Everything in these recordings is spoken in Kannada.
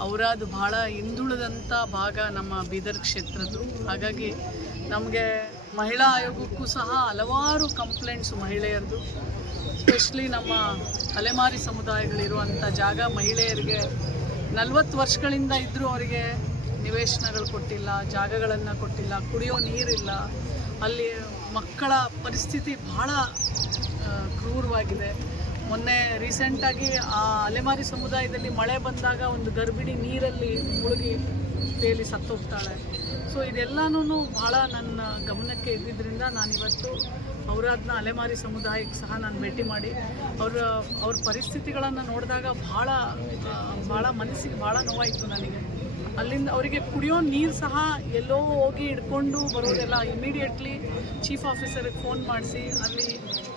ಔರಾದ್ ಬಹಳ ಹಿಂದುಳಿದಂಥ ಭಾಗ ನಮ್ಮ ಬೀದರ್ ಕ್ಷೇತ್ರದ್ದು. ಹಾಗಾಗಿ ನಮಗೆ ಮಹಿಳಾ ಆಯೋಗಕ್ಕೂ ಸಹ ಹಲವಾರು ಕಂಪ್ಲೇಂಟ್ಸು ಮಹಿಳೆಯರದು. ಸ್ಪೆಷಲಿ ನಮ್ಮ ಅಲೆಮಾರಿ ಸಮುದಾಯಗಳಿರುವಂಥ ಜಾಗ ಮಹಿಳೆಯರಿಗೆ ನಲವತ್ತು ವರ್ಷಗಳಿಂದ ಇದ್ದರೂ ಅವರಿಗೆ ನಿವೇಶನಗಳು ಕೊಟ್ಟಿಲ್ಲ ಜಾಗಗಳನ್ನು ಕೊಟ್ಟಿಲ್ಲ ಕುಡಿಯೋ ನೀರಿಲ್ಲ. ಅಲ್ಲಿ ಮಕ್ಕಳ ಪರಿಸ್ಥಿತಿ ಆ, ಕ್ರೂರವಾಗಿದೆ. ಮೊನ್ನೆ ರೀಸೆಂಟಾಗಿ ಆ ಅಲೆಮಾರಿ ಸಮುದಾಯದಲ್ಲಿ ಮಳೆ ಬಂದಾಗ ಒಂದು ಗರ್ಭಿಣಿ ನೀರಲ್ಲಿ ಮುಳುಗಿ ತೇಲಿ ಸತ್ತೋಗ್ತಾಳೆ ಸೊ ಇದೆಲ್ಲನೂ ಭಾಳ ನನ್ನ ಗಮನಕ್ಕೆ ಇದ್ದಿದ್ದರಿಂದ ನಾನಿವತ್ತು ಅವರಾದ್ನ ಅಲೆಮಾರಿ ಸಮುದಾಯಕ್ಕೆ ಸಹ ನಾನು ಭೇಟಿ ಮಾಡಿ, ಅವರ, ಅವ್ರ ಪರಿಸ್ಥಿತಿಗಳನ್ನು ನೋಡಿದಾಗ ಭಾಳ ಭಾಳ ಮನಸ್ಸಿಗೆ ಭಾಳ ನೋವಾಯಿತು ನನಗೆ. ಅಲ್ಲಿಂದ ಅವರಿಗೆ ಕುಡಿಯೋ ನೀರು ಸಹ ಎಲ್ಲೋ ಹೋಗಿ ಹಿಡ್ಕೊಂಡು ಬರೋದೆಲ್ಲ ಇಮಿಡಿಯೇಟ್ಲಿ ಚೀಫ್ ಆಫೀಸರ್ಗೆ ಫೋನ್ ಮಾಡಿಸಿ, ಅಲ್ಲಿ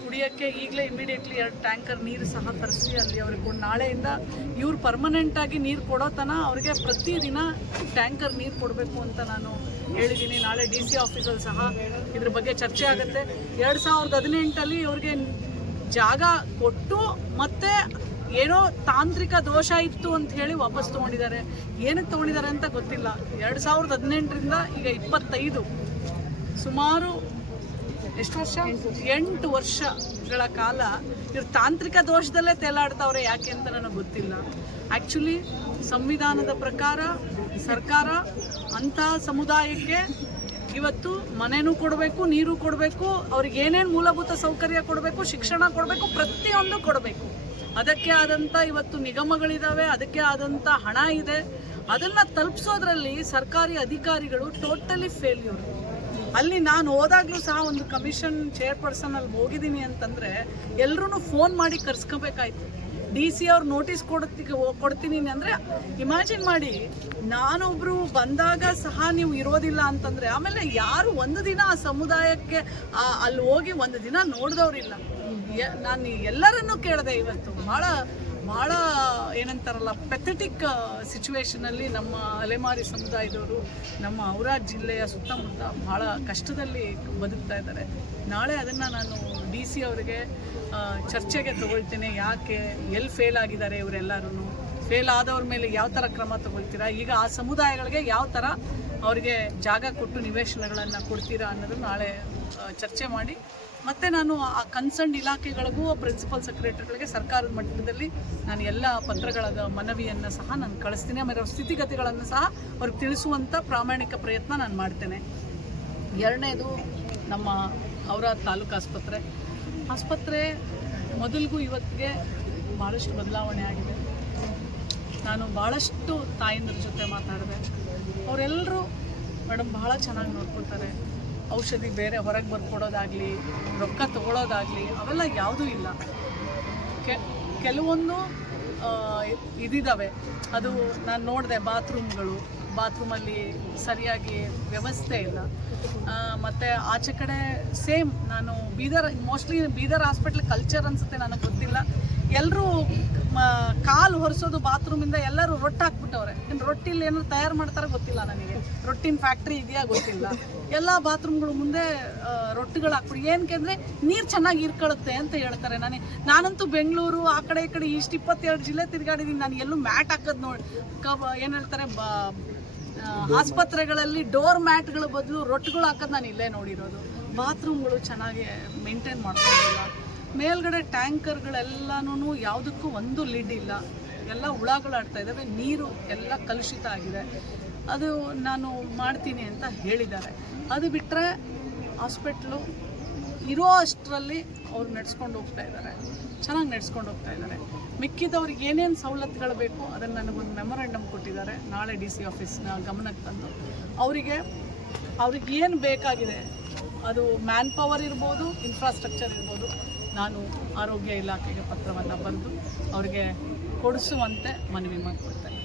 ಕುಡಿಯೋಕ್ಕೆ ಈಗಲೇ ಇಮಿಡಿಯೇಟ್ಲಿ ಎರಡು ಟ್ಯಾಂಕರ್ ನೀರು ಸಹ ತರಿಸಿ ಅಲ್ಲಿ ಅವ್ರಿಗೆ ಕೊಡ್- ನಾಳೆಯಿಂದ ಇವ್ರು ಪರ್ಮನೆಂಟಾಗಿ ನೀರು ಕೊಡೋ ತನಕ ಅವ್ರಿಗೆ ಪ್ರತಿದಿನ ಟ್ಯಾಂಕರ್ ನೀರು ಕೊಡಬೇಕು ಅಂತ ನಾನು ಹೇಳಿದ್ದೀನಿ ನಾಳೆ ಡಿ ಸಿ ಆಫೀಸಲ್ಲಿ ಸಹ ಇದ್ರ ಬಗ್ಗೆ ಚರ್ಚೆ ಆಗುತ್ತೆ. ಎರಡು ಸಾವಿರದ ಹದಿನೆಂಟಲ್ಲಿ ಅವ್ರಿಗೆ ಜಾಗ ಕೊಟ್ಟು ಮತ್ತೆ ಏನೋ ತಾಂತ್ರಿಕ ದೋಷ ಇತ್ತು ಅಂತ ಹೇಳಿ ವಾಪಸ್ ತಗೊಂಡಿದ್ದಾರೆ. ಏನಕ್ಕೆ ತೊಗೊಂಡಿದ್ದಾರೆ ಅಂತ ಗೊತ್ತಿಲ್ಲ. ಎರಡು ಸಾವಿರದ ಹದಿನೆಂಟರಿಂದ ಈಗ ಇಪ್ಪತ್ತೈದು. ಸುಮಾರು ಎಷ್ಟು ವರ್ಷ? ಎಂಟು ವರ್ಷಗಳ ಕಾಲ ಇವ್ರು ತಾಂತ್ರಿಕ ದೋಷದಲ್ಲೇ ತೇಲಾಡ್ತಾವ್ರೆ ಯಾಕೆ ಅಂತ ನನಗೆ ಗೊತ್ತಿಲ್ಲ. ಆ್ಯಕ್ಚುಲಿ ಸಂವಿಧಾನದ ಪ್ರಕಾರ ಸರ್ಕಾರ ಅಂಥ ಸಮುದಾಯಕ್ಕೆ ಇವತ್ತು ಮನೆನೂ ಕೊಡಬೇಕು, ನೀರು ಕೊಡಬೇಕು, ಅವ್ರಿಗೆ ಏನೇನು ಮೂಲಭೂತ ಸೌಕರ್ಯ ಕೊಡಬೇಕು, ಶಿಕ್ಷಣ ಕೊಡಬೇಕು, ಪ್ರತಿಯೊಂದು ಕೊಡಬೇಕು. ಅದಕ್ಕೆ ಆದಂಥ ಇವತ್ತು ನಿಗಮಗಳಿದ್ದಾವೆ ಅದಕ್ಕೆ ಆದಂಥ ಹಣ ಇದೆ. ಅದನ್ನು ತಲುಪಿಸೋದ್ರಲ್ಲಿ ಸರ್ಕಾರಿ ಅಧಿಕಾರಿಗಳು ಟೋಟಲಿ ಫೇಲ್ಯೂರ್ ಅಲ್ಲಿ ನಾನು ಹೋದಾಗ್ಲೂ ಸಹ ಒಂದು ಕಮಿಷನ್ ಚೇರ್ಪರ್ಸನ್ ಅಲ್ಲಿ ಹೋಗಿದ್ದೀನಿ ಅಂತಂದ್ರೆ ಎಲ್ಲರೂ ಫೋನ್ ಮಾಡಿ ಕರ್ಸ್ಕೋಬೇಕಾಯ್ತು. ಡಿ ಸಿ ಅವ್ರು ನೋಟಿಸ್ ಕೊಡ್ತಿ ಕೊಡ್ತೀನಿ ಅಂದರೆ ಇಮ್ಯಾಜಿನ್ ಮಾಡಿ, ನಾನೊಬ್ರು ಬಂದಾಗ ಸಹ ನೀವು ಇರೋದಿಲ್ಲ ಅಂತಂದ್ರೆ ಆಮೇಲೆ ಯಾರು ಒಂದು ದಿನ ಆ ಸಮುದಾಯಕ್ಕೆ ಅಲ್ಲಿ ಹೋಗಿ ಒಂದು ದಿನ ನೋಡಿದವ್ರಿಲ್ಲ. ನಾನು ಎಲ್ಲರನ್ನೂ ಕೇಳಿದೆ ಇವತ್ತು. ಭಾಳ ಭಾಳ ಏನಂತಾರಲ್ಲ ಪೆಥೆಟಿಕ್ ಸಿಚುವೇಶನಲ್ಲಿ ನಮ್ಮ ಅಲೆಮಾರಿ ಸಮುದಾಯದವರು, ನಮ್ಮ ಔರಾದ್ ಜಿಲ್ಲೆಯ ಸುತ್ತಮುತ್ತ ಭಾಳ ಕಷ್ಟದಲ್ಲಿ ಬದುಕ್ತಾ ಇದ್ದಾರೆ. ನಾಳೆ ಅದನ್ನು ನಾನು ಡಿ ಸಿ ಅವರಿಗೆ ಚರ್ಚೆಗೆ ತಗೊಳ್ತೇನೆ. ಯಾಕೆ ಎಲ್ಲಿ ಫೇಲ್ ಆಗಿದ್ದಾರೆ ಇವರೆಲ್ಲರೂ ಫೇಲ್ ಆದವ್ರ ಮೇಲೆ ಯಾವ ಥರ ಕ್ರಮ ತಗೊಳ್ತೀರಾ? ಈಗ ಆ ಸಮುದಾಯಗಳಿಗೆ ಯಾವ ಥರ ಅವರಿಗೆ ಜಾಗ ಕೊಟ್ಟು ನಿವೇಶನಗಳನ್ನು ಕೊಡ್ತೀರಾ ಅನ್ನೋದು ನಾಳೆ ಚರ್ಚೆ ಮಾಡಿ ಮತ್ತೆ ನಾನು ಆ ಕನ್ಸರ್ನ್ ಇಲಾಖೆಗಳಿಗೂ ಪ್ರಿನ್ಸಿಪಲ್ ಸೆಕ್ರೆಟರಿಗಳಿಗೆ ಸರ್ಕಾರದ ಮಟ್ಟದಲ್ಲಿ ನಾನು ಎಲ್ಲ ಪತ್ರಗಳ ಮನವಿಯನ್ನು ಸಹ ನಾನು ಕಳಿಸ್ತೀನಿ. ಆಮೇಲೆ ಅವ್ರ ಸ್ಥಿತಿಗತಿಗಳನ್ನು ಸಹ ಅವ್ರಿಗೆ ತಿಳಿಸುವಂಥ ಪ್ರಾಮಾಣಿಕ ಪ್ರಯತ್ನ ನಾನು ಮಾಡ್ತೇನೆ. ಎರಡನೇದು ನಮ್ಮ ಅವರ ತಾಲೂಕು ಆಸ್ಪತ್ರೆ. ಆಸ್ಪತ್ರೆ ಮೊದಲಿಗೂ ಇವತ್ತಿಗೆ ಭಾಳಷ್ಟು ಬದಲಾವಣೆ ಆಗಿದೆ. ನಾನು ಭಾಳಷ್ಟು ತಾಯಂದ್ರ ಜೊತೆ ಮಾತಾಡಿದೆ. ಅವರೆಲ್ಲರೂ ಮೇಡಮ್ ಭಾಳ ಚೆನ್ನಾಗಿ ನೋಡ್ಕೊಳ್ತಾರೆ. ಔಷಧಿ ಬೇರೆ ಹೊರಗೆ ಬರ್ಕೊಡೋದಾಗಲಿ, ರೊಕ್ಕ ತಗೊಳ್ಳೋದಾಗಲಿ ಅವೆಲ್ಲ ಯಾವುದೂ ಇಲ್ಲ. ಕೆ, ಕೆಲವೊಂದು ಇದಿದ್ದಾವೆ ಅದು ನಾನು ನೋಡಿದೆ ಬಾತ್ರೂಮ್ಗಳು. ಬಾತ್ರೂಮಲ್ಲಿ ಸರಿಯಾಗಿ ವ್ಯವಸ್ಥೆ ಇಲ್ಲ. ಮತ್ತೆ ಆಚೆ ಕಡೆ ಸೇಮ್. ನಾನು Bidar, mostly Bidar hospital culture ಅನ್ಸುತ್ತೆ, ನನಗೆ ಗೊತ್ತಿಲ್ಲ. ಎಲ್ಲರೂ ಕಾಲು ಹೊರಿಸೋದು ಬಾತ್ರೂಮಿಂದ ಎಲ್ಲರೂ ರೊಟ್ಟಿ ಹಾಕ್ಬಿಟ್ಟವ್ರೆ. ಇನ್ನು ರೊಟ್ಟಿಲಿ ಏನೋ ತಯಾರು ಮಾಡ್ತಾರೆ ಗೊತ್ತಿಲ್ಲ ನನಗೆ. ರೊಟ್ಟಿನ ಫ್ಯಾಕ್ಟ್ರಿ ಇದೆಯಾ ಗೊತ್ತಿಲ್ಲ. ಎಲ್ಲ ಬಾತ್ರೂಮ್ಗಳು ಮುಂದೆ ರೊಟ್ಟಿಗಳು ಹಾಕ್ಬಿಡಿ. ಏನಕ್ಕೆ ಅಂದರೆ ನೀರು ಚೆನ್ನಾಗಿ ಇರ್ಕೊಳ್ಳುತ್ತೆ ಅಂತ ಹೇಳ್ತಾರೆ ನಾನು. ನಾನಂತೂ ಬೆಂಗಳೂರು, ಆ ಕಡೆ ಈ ಕಡೆ ಇಷ್ಟು ಇಪ್ಪತ್ತೆರಡು ಜಿಲ್ಲೆ ತಿರುಗಾಡಿದ್ದೀನಿ ನಾನು ಎಲ್ಲೂ ಮ್ಯಾಟ್ ಹಾಕೋದು ನೋಡಿ, ಕಬ, ಏನು ಹೇಳ್ತಾರೆ, ಬಾ ಆಸ್ಪತ್ರೆಗಳಲ್ಲಿ ಡೋರ್ ಮ್ಯಾಟ್ಗಳ ಬದಲು ರೊಟ್ಟಿಗಳು ಹಾಕೋದು ನಾನು ಇಲ್ಲೇ ನೋಡಿರೋದು. ಬಾತ್ರೂಮ್ಗಳು ಚೆನ್ನಾಗಿ ಮೇಂಟೈನ್ ಮಾಡ್ಕೊಂಡಿಲ್ಲ. ಮೇಲ್ಗಡೆ ಟ್ಯಾಂಕರ್ಗಳೆಲ್ಲನೂ ಯಾವುದಕ್ಕೂ ಒಂದು ಲಿಡ್ ಇಲ್ಲ. ಎಲ್ಲ ಹುಳಗಳಾಡ್ತಾ ಇದ್ದಾವೆ ನೀರು ಎಲ್ಲ ಕಲುಷಿತ ಆಗಿದೆ. ಅದು ನಾನು ಮಾಡ್ತೀನಿ ಅಂತ ಹೇಳಿದ್ದಾರೆ. ಅದು ಬಿಟ್ಟರೆ ಹಾಸ್ಪಿಟ್ಲು ಇರೋ ಅಷ್ಟರಲ್ಲಿ ಅವ್ರು ನಡೆಸ್ಕೊಂಡು ಹೋಗ್ತಾ ಇದ್ದಾರೆ. ಚೆನ್ನಾಗಿ ನಡೆಸ್ಕೊಂಡು ಹೋಗ್ತಾ ಇದ್ದಾರೆ. ಮಿಕ್ಕಿದವ್ರಿಗೆ ಏನೇನು ಸವಲತ್ತುಗಳು ಬೇಕು ಅದನ್ನು ನನಗೊಂದು ಮೆಮೊರಂಡಮ್ ಕೊಟ್ಟಿದ್ದಾರೆ. ನಾಳೆ ಡಿ ಸಿ ಆಫೀಸ್ನ ಗಮನಕ್ಕೆ ತಂದು. ಅವರಿಗೆ ಅವ್ರಿಗೆ ಏನು ಬೇಕಾಗಿದೆ? ಅದು ಮ್ಯಾನ್ ಪವರ್ ಇರ್ಬೋದು, ಇನ್ಫ್ರಾಸ್ಟ್ರಕ್ಚರ್ ಇರ್ಬೋದು. ನಾನು ಆರೋಗ್ಯ ಇಲಾಖೆಗೆ ಪತ್ರವನ್ನು ಬರೆದು ಅವರಿಗೆ ಕೊಡಿಸುವಂತೆ ಮನವಿ ಮಾಡಿಕೊಡ್ತೇನೆ